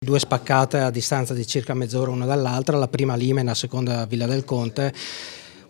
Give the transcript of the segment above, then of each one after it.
Due spaccate a distanza di circa mezz'ora una dall'altra, la prima a Lima e la seconda a Villa del Conte,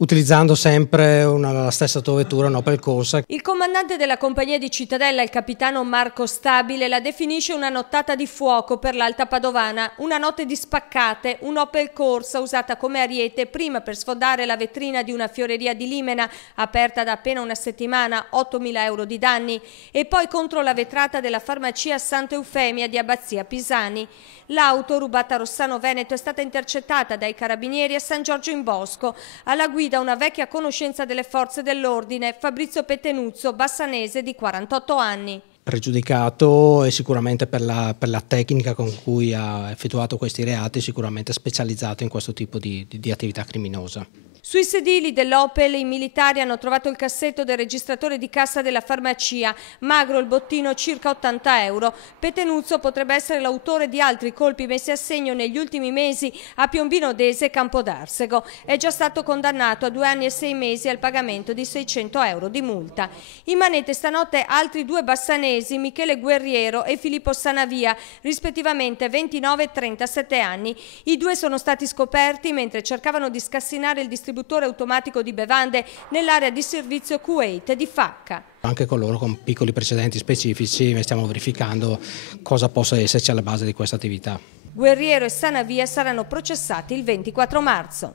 utilizzando sempre la stessa autovettura, un Opel Corsa. Il comandante della compagnia di Cittadella, il capitano Marco Stabile, la definisce una nottata di fuoco per l'Alta Padovana, una notte di spaccate, un Opel Corsa usata come ariete prima per sfondare la vetrina di una fioreria di Limena, aperta da appena una settimana, 8.000 euro di danni, e poi contro la vetrata della farmacia Santa Eufemia di Abbazia Pisani. L'auto, rubata a Rossano Veneto, è stata intercettata dai carabinieri a San Giorgio in Bosco. Alla guida una vecchia conoscenza delle forze dell'ordine, Fabrizio Pettenuzzo, bassanese di 48 anni. Pregiudicato e sicuramente per la tecnica con cui ha effettuato questi reati, sicuramente specializzato in questo tipo di attività criminosa. Sui sedili dell'Opel i militari hanno trovato il cassetto del registratore di cassa della farmacia, magro il bottino circa 80 euro. Pettenuzzo potrebbe essere l'autore di altri colpi messi a segno negli ultimi mesi a Piombino Dese e Campodarsego. È già stato condannato a 2 anni e 6 mesi al pagamento di 600 euro di multa. In manette stanotte altri 2 bassanesi, Michele Guerriero e Filippo Sanavia, rispettivamente 29 e 37 anni. I due sono stati scoperti mentre cercavano di scassinare il distributore automatico di bevande nell'area di servizio Kuwait di Facca. Anche con loro, con piccoli precedenti specifici, stiamo verificando cosa possa esserci alla base di questa attività. Guerriero e Sanavia saranno processati il 24 marzo.